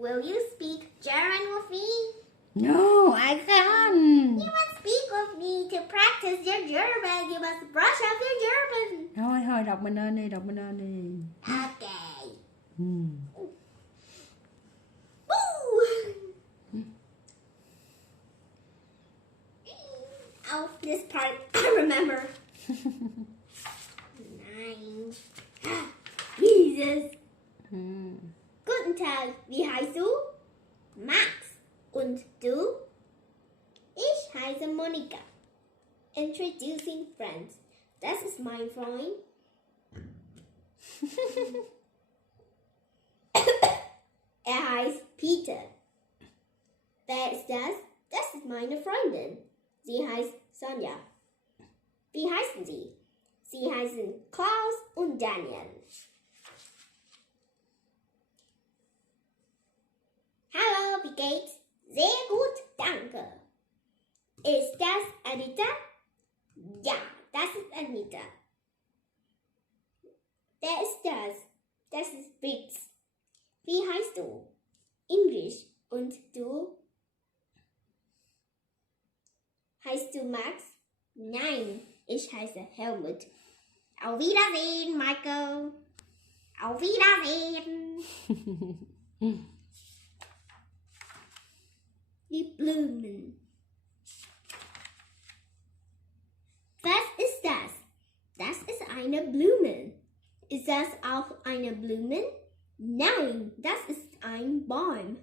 will you speak German with me? No, I can't. You must speak with me to practice your German. You must brush up your German. Thôi, đọc mình lên đi. Okay. Ooh. Oh, this part I remember. 9. Jesus. Guten Tag, wie heißt du? Max. Und du? Ich heiße Monika. Introducing friends. Das ist mein Freund. Heißt Peter. Wer ist das? Das ist meine Freundin. Sie heißt Sonja. Wie heißen Sie? Sie heißen Klaus und Daniel. Hallo, wie geht's? Sehr gut, danke. Ist das Anita? Ja, das ist Anita. Wer ist das? Das ist Fritz. Wie heißt du? Englisch. Und du? Heißt du Max? Nein, ich heiße Helmut. Auf Wiedersehen, Michael. Auf Wiedersehen. Die Blumen. Was ist das? Das ist eine Blume. Ist das auch eine Blume? Nein, das ist ein Baum.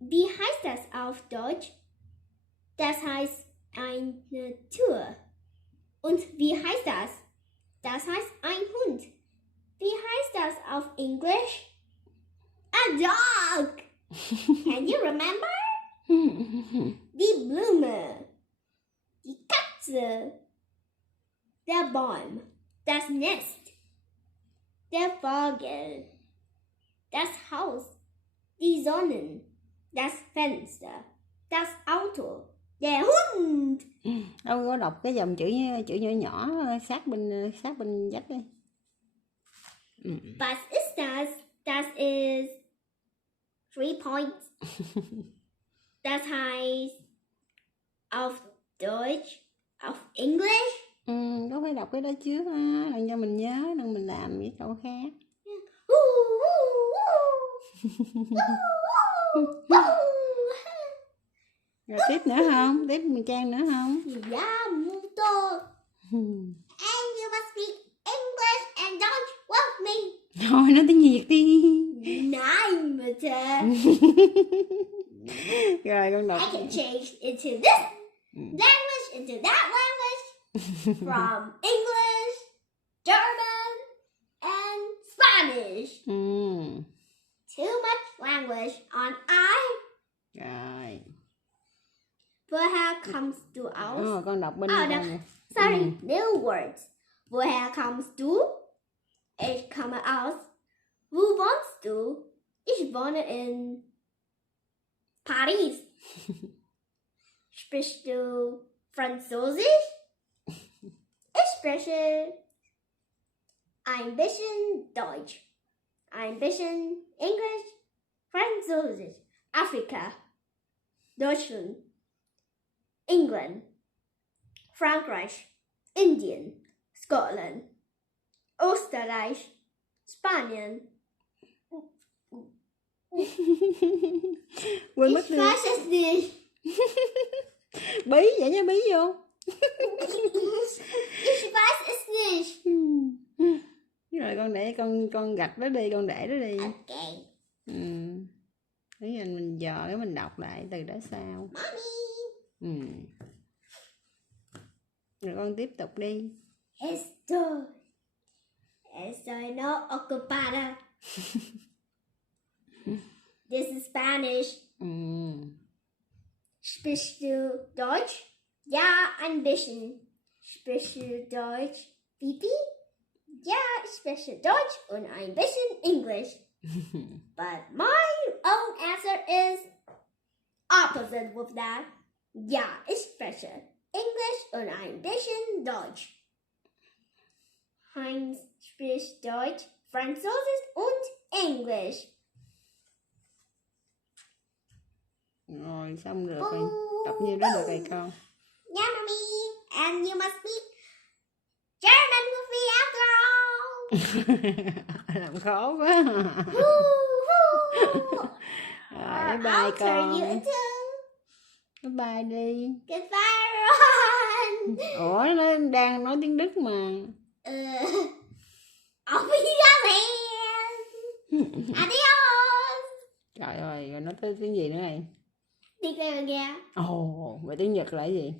Wie heißt das auf Deutsch? Das heißt eine Tür. Und wie heißt das? Das heißt ein Hund. Wie heißt das auf Englisch? A dog. Can you remember? Die Blume. Die Katze. Der Baum. Das Nest. Der Vogel. Das Haus. Die Sonne. Das Fenster. Das Auto. Der Hund. Đâu có đọc cái dòng chữ nhỏ sát bên vách đi. Was ist das? Das ist 3 points. Das heißt auf Deutsch, auf English. Có phải đọc cái đó trước á, đừng cho mình nhớ, đừng mình làm cái câu khác. Rồi tiếp nữa không? Tiếp một trang nữa không? Yeah, mucho. And you must speak English and Dutch with me. Thôi nói tiếng Việt đi. Nein, bitte. Rồi con đọc. I can change into this language, into that language, from English, German, and Spanish. Too much language on I. Rồi. Woher kommst du aus? Con đọc bên này. Sorry, new words. Woher kommst du? Ich komme aus. Wo wohnst du? Ich wohne in Paris. Sprichst du Französisch? Ich spreche ein bisschen Deutsch, ein bisschen Englisch, Französisch, Afrika, Deutschland, England, Frankreich, Indien, Scotland, Österreich, Spanien. Quên mất Ich weiß es nicht. Bí vậy nha, bí vô. Ich weiß es nicht. Rồi con để con gạch đó đi, con để đó đi. Okay. Để mình dò để mình đọc lại từ đó sau. Rồi con tiếp tục đi. Estoy no ocupada. This is Spanish. Sprichst du Deutsch? Ja, ein bisschen. Sprichst du Deutsch, Pipi? Ja, ich spreche Deutsch und ein bisschen English. But my own answer is opposite with that. Ja, ich spreche English und ein bisschen Deutsch. Heinz spricht Deutsch, Französisch und Englisch. Rồi xong được rồi. Đọc nhiêu đó được rồi con. Yeah, mommy. And you must speak German with me after all. Làm khó quá. Rồi, bye I'll bye turn you con. into Bye bye đi. goodbye, everyone. Ủa, nó đang nói tiếng Đức mà. Auf Wiedersehen. Adios. Trời ơi, rồi nó tới tiếng gì nữa này? Đi kìa. Ồ, vậy tiếng Nhật là cái gì?